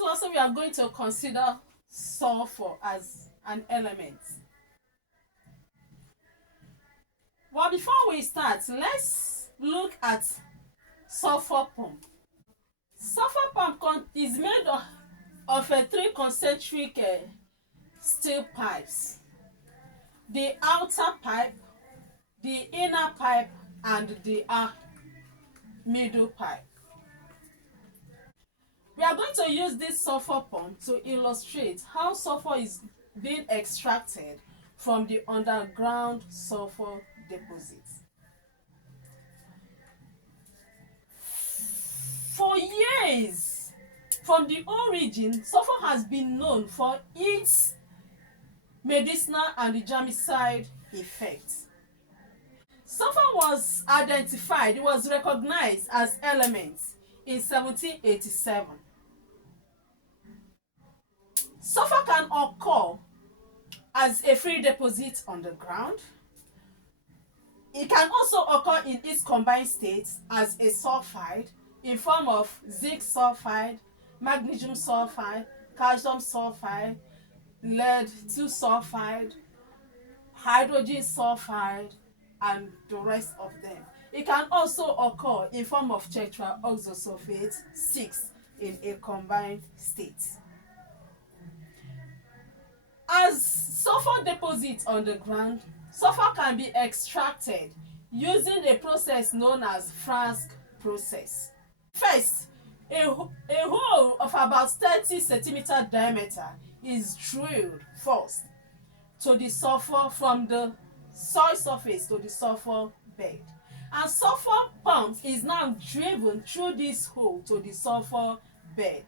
lesson, we are going to consider sulfur as an element. Well, before we start, let's look at sulfur pump. Sulfur pump is made of three concentric steel pipes: the outer pipe, the inner pipe, and the middle pipe. We are going to use this sulfur pump to illustrate how sulfur is being extracted from the underground sulfur deposits. For years, from the origin, sulfur has been known for its medicinal and germicide effects. Sulfur was identified, it was recognized as element in 1787. Sulfur can occur as a free deposit on the ground. It can also occur in its combined state as a sulfide in form of zinc sulfide, magnesium sulfide, calcium sulfide, lead 2 sulfide, hydrogen sulfide, and the rest of them. It can also occur in form of tetraoxosulfate 6 in a combined state. As sulfur deposits on the ground, sulfur can be extracted using a process known as Franck process. First, a hole of about 30 centimeter diameter is drilled first to the sulfur from the soil surface to the sulfur bed, and sulfur pump is now driven through this hole to the sulfur bed,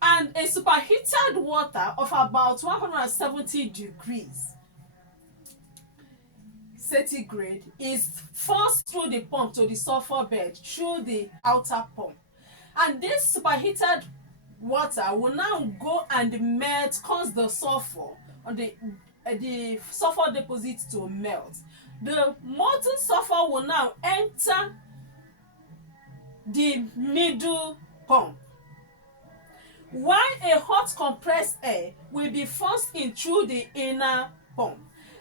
and a superheated water of about 170 degrees centigrade is forced through the pump to the sulfur bed through the outer pump, and this superheated water will now go and melt, cause the sulfur on the sulfur deposit to melt. The molten sulfur will now enter the middle pump, while a hot compressed air will be forced in through the inner pump.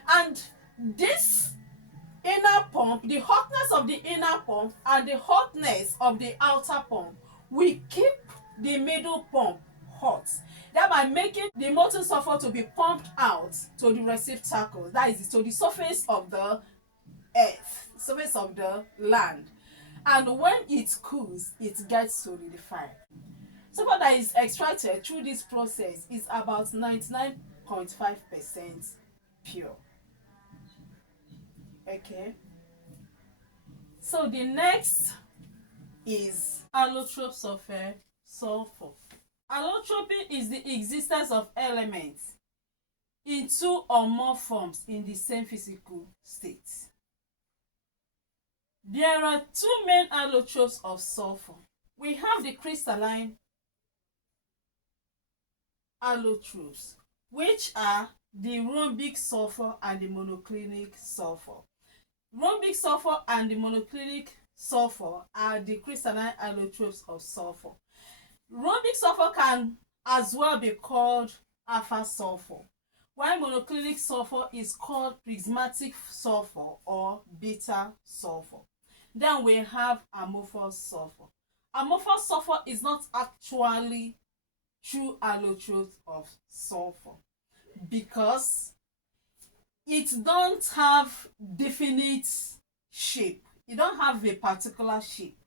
And this inner pump, the hotness of the inner pump and the hotness of the outer pump will keep the middle pump hot, thereby making the molten sulfur to be pumped out to the receptacle, that is to the surface of the earth, surface of the land. And when it cools, it gets solidified. Sulfur that is extracted through this process is about 99.5% pure. Okay, so the next is allotropes of sulfur. Allotropy is the existence of elements in two or more forms in the same physical state. There are two main allotropes of sulfur. We have the crystalline allotropes, which are the rhombic sulfur and the monoclinic sulfur. Rhombic sulfur and the monoclinic sulfur are the crystalline allotropes of sulfur. Rhombic sulfur can as well be called alpha sulfur, while monoclinic sulfur is called prismatic sulfur or beta sulfur. Then we have amorphous sulfur. Amorphous sulfur is not actually true allotrope of sulfur because it don't have definite shape. It don't have a particular shape,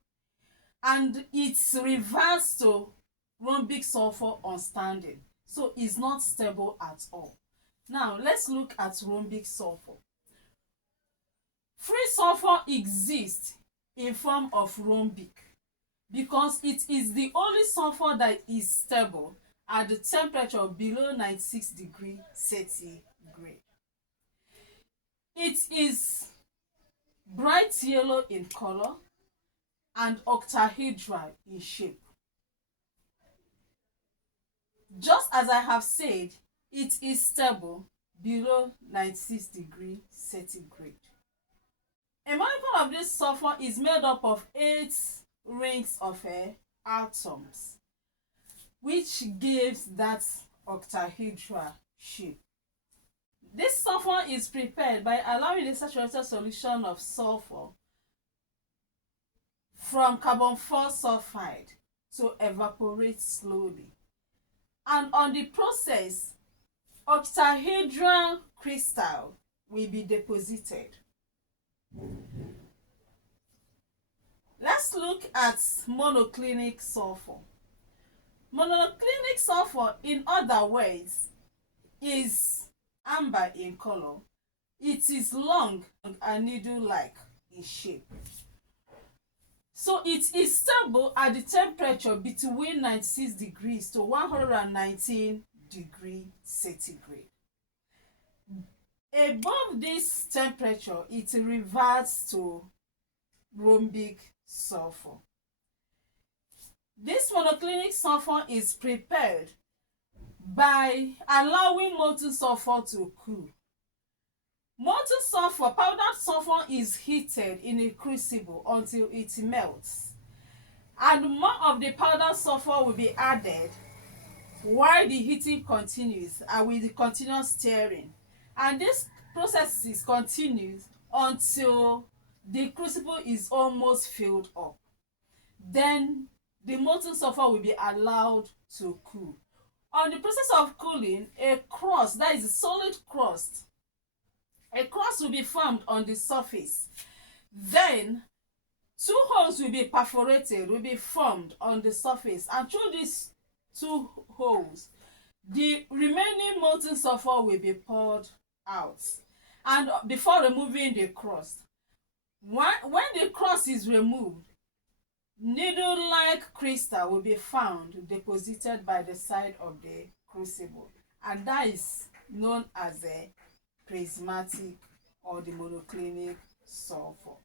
and it's reversed to rhombic sulfur on standing, so it's not stable at all. Now let's look at rhombic sulfur. Free sulfur exists in form of rhombic because it is the only sulfur that is stable at the temperature below 96 degrees centigrade. It is bright yellow in color and octahedral in shape. Just as I have said, it is stable below 96 degrees centigrade. A molecule of this sulfur is made up of 8 rings of atoms. which gives that octahedral shape. This sulfur is prepared by allowing the saturated solution of sulfur from carbon 4 sulfide to evaporate slowly. And on the process, octahedral crystal will be deposited. Let's look at monoclinic sulfur. Monoclinic sulfur, in other words, is amber in color. It is long and needle-like in shape. So it is stable at the temperature between 96 degrees to 119 degrees centigrade. Above this temperature, it reverts to rhombic sulfur. This monoclinic sulfur is prepared by allowing molten sulfur to cool. Molten sulfur, powdered sulfur, is heated in a crucible until it melts, and more of the powdered sulfur will be added while the heating continues and with the continuous stirring. And this process is continued until the crucible is almost filled up. Then the molten sulfur will be allowed to cool. On the process of cooling, a crust, that is a solid crust, a crust will be formed on the surface. Then 2 holes will be perforated, will be formed on the surface, and through these 2 holes, the remaining molten sulfur will be poured out. And before removing the crust, when the crust is removed, needle-like crystal will be found deposited by the side of the crucible, and that is known as a prismatic or the monoclinic sulfur.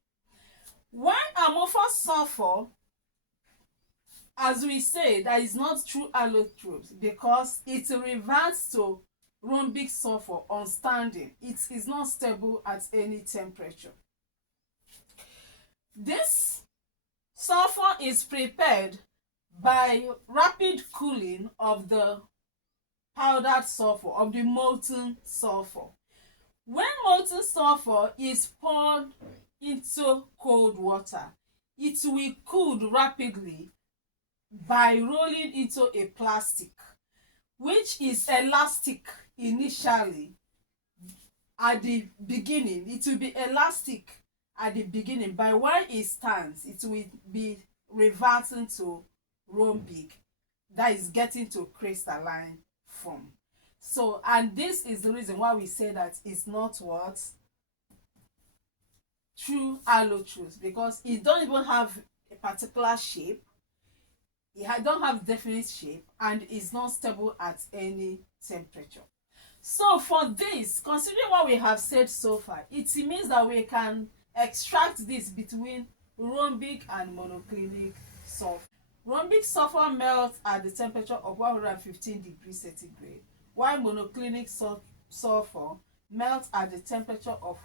When amorphous sulfur, as we say, that is not true allotropes because it reverts to rhombic sulfur on standing. It is not stable at any temperature. This sulfur is prepared by rapid cooling of the powdered sulfur, of the molten sulfur. When molten sulfur is poured into cold water, it will cool rapidly by rolling into a plastic, which is elastic initially at the beginning. It will be elastic at the beginning. By when it stands, it will be reverting to rhombic, that is getting to crystalline form. So, and this is the reason why we say that it's not what true allotropes, because it don't even have a particular shape, it don't have definite shape, and is not stable at any temperature. So for this, considering what we have said so far, it means that we can extract this between rhombic and monoclinic sulfur. Rhombic sulfur melts at the temperature of 115 degrees centigrade, while monoclinic sulfur melts at the temperature of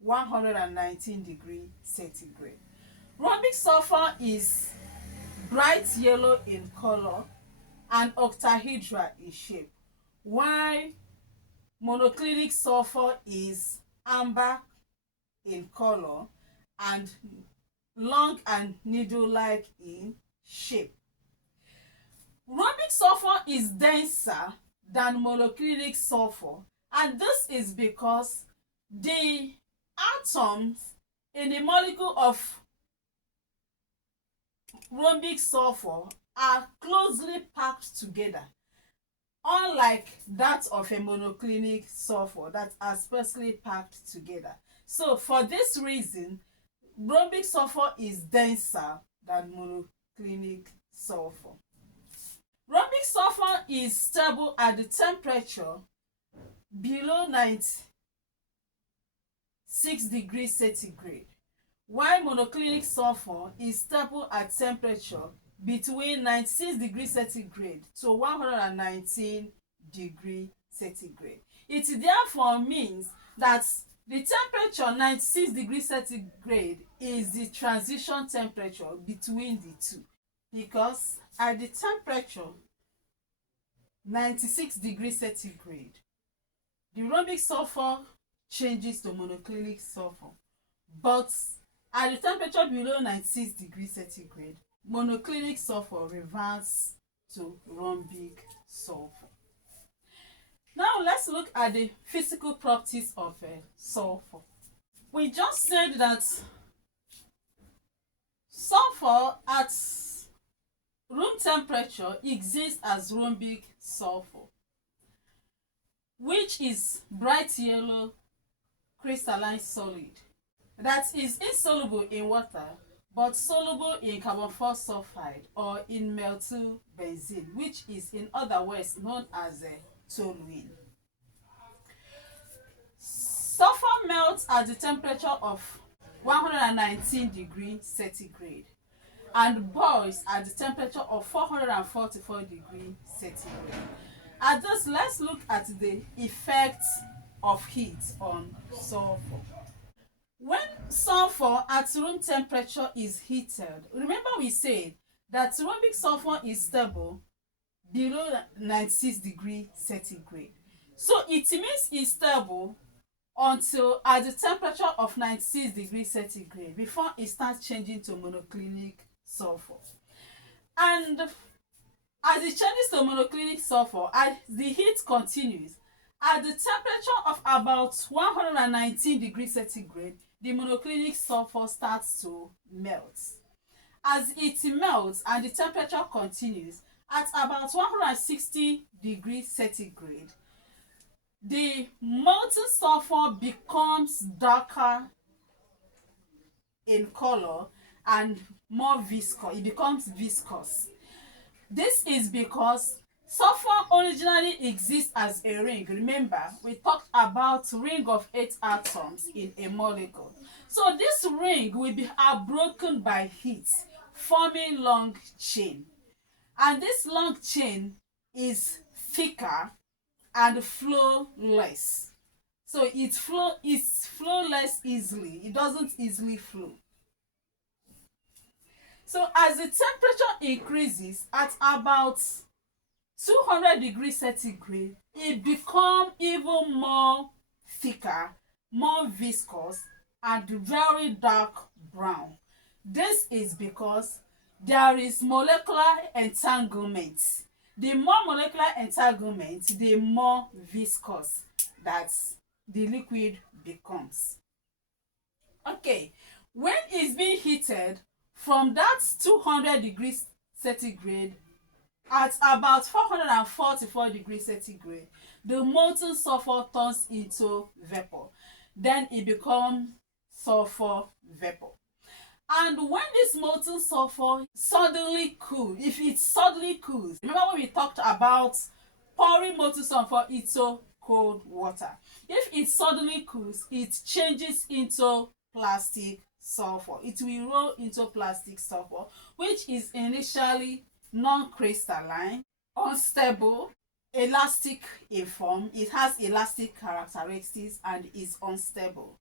119 degrees centigrade. Rhombic sulfur is bright yellow in color and octahedral in shape, while monoclinic sulfur is amber in color and long and needle-like in shape. Rhombic sulfur is denser than monoclinic sulfur, and this is because the atoms in the molecule of rhombic sulfur are closely packed together, unlike that of a monoclinic sulfur that are sparsely packed together. So for this reason, rhombic sulfur is denser than monoclinic sulfur. Rhombic sulfur is stable at the temperature below 96 degrees centigrade, while monoclinic sulfur is stable at temperature between 96 degrees centigrade to 119 degrees centigrade. It therefore means that the temperature 96 degrees centigrade is the transition temperature between the two, because at the temperature 96 degrees centigrade, the rhombic sulfur changes to monoclinic sulfur. But at the temperature below 96 degrees centigrade, monoclinic sulfur reverts to rhombic sulfur. Now let's look at the physical properties of sulfur. We just said that sulfur at room temperature exists as rhombic sulfur, which is bright yellow crystalline solid that is insoluble in water but soluble in carbon 4 sulfide or in methyl benzene, which is in other words known as toluene. Sulfur melts at the temperature of 119 degrees centigrade and boils at the temperature of 444 degrees centigrade. At this, let's look at the effects of heat on sulfur. When sulfur at room temperature is heated, remember we said that rhombic sulfur is stable below 96 degrees centigrade. So it means it's stable until at the temperature of 96 degrees centigrade before it starts changing to monoclinic sulfur. And as it changes to monoclinic sulfur, as the heat continues, at the temperature of about 119 degrees centigrade, the monoclinic sulfur starts to melt. As it melts and the temperature continues, at about 160 degrees centigrade, the molten sulfur becomes darker in color and more viscous. It becomes viscous. This is because sulfur originally exists as a ring. Remember, we talked about ring of 8 atoms in a molecule. So this ring will be broken by heat, forming long chain. And this long chain is thicker and flow less. So it flow less easily. It doesn't easily flow. So as the temperature increases at about 200 degrees centigrade, it becomes even more thicker, more viscous, and very dark brown. This is because there is molecular entanglement. The more molecular entanglement, the more viscous that the liquid becomes. Okay, when it's being heated from that 200 degrees centigrade at about 444 degrees centigrade, the molten sulfur turns into vapor. Then it becomes sulfur vapor. And when this molten sulfur suddenly cools, if it suddenly cools, remember when we talked about pouring molten sulfur into cold water. If it suddenly cools, it changes into plastic sulfur. It will roll into plastic sulfur, which is initially non-crystalline, unstable, elastic in form. It has elastic characteristics and is unstable.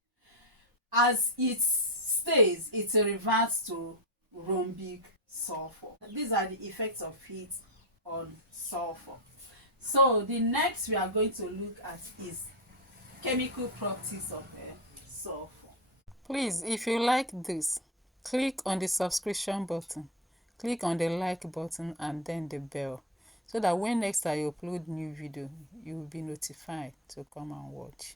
As it stays, it reverts to rhombic sulfur. These are the effects of heat on sulfur. So the next we are going to look at is chemical properties of sulfur. Please, if you like this, click on the subscription button, click on the like button and then the bell, so that when next I upload new video, you will be notified to come and watch.